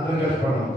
അനുഗ്രഹപ്പെടണം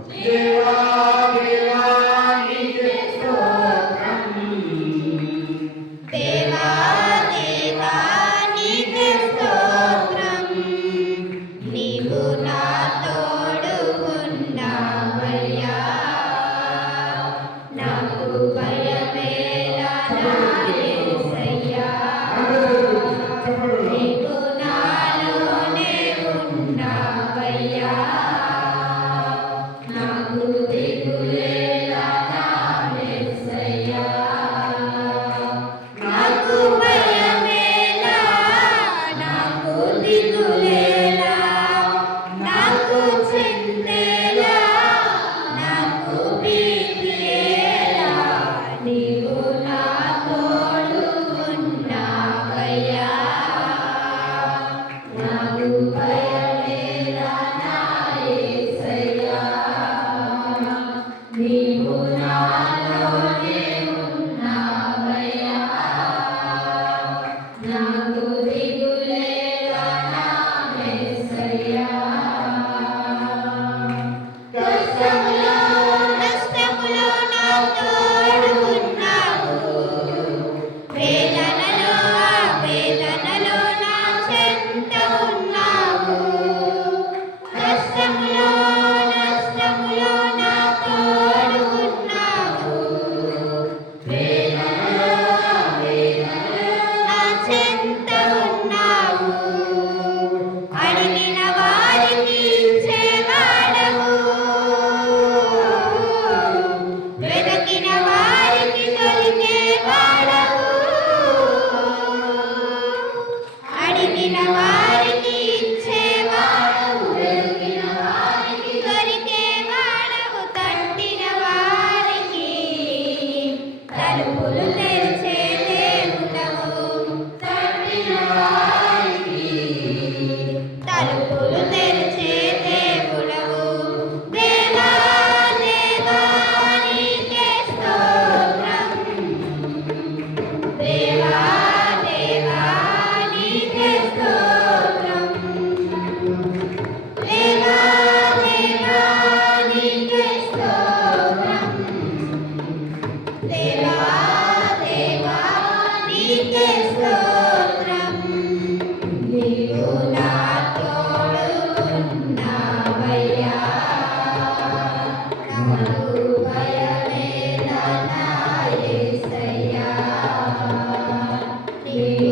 نوال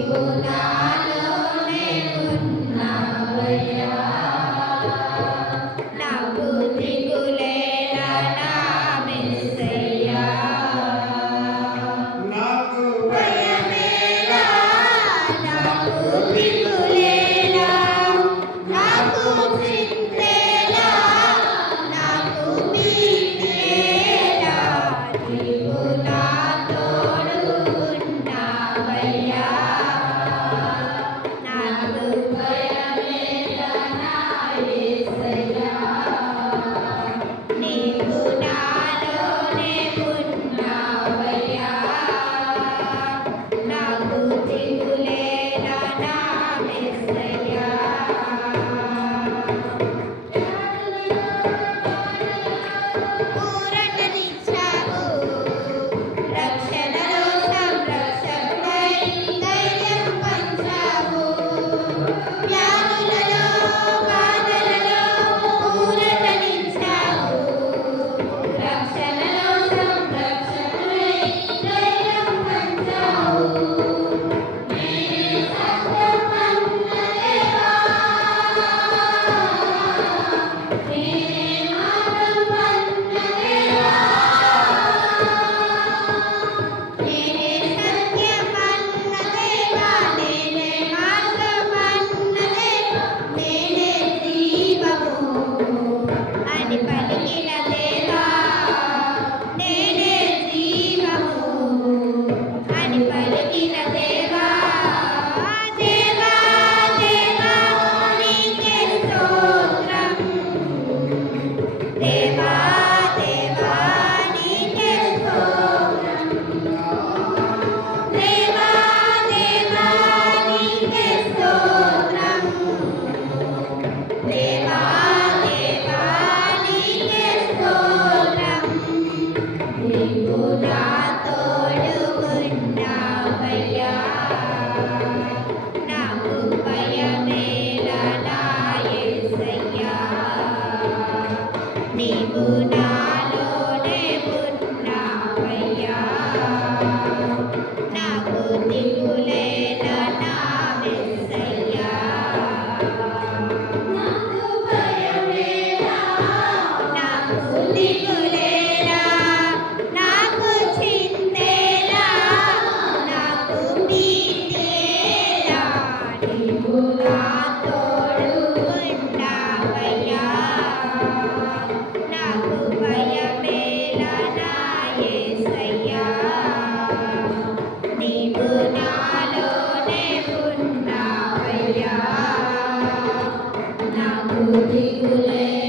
Guna. Aku tidak boleh.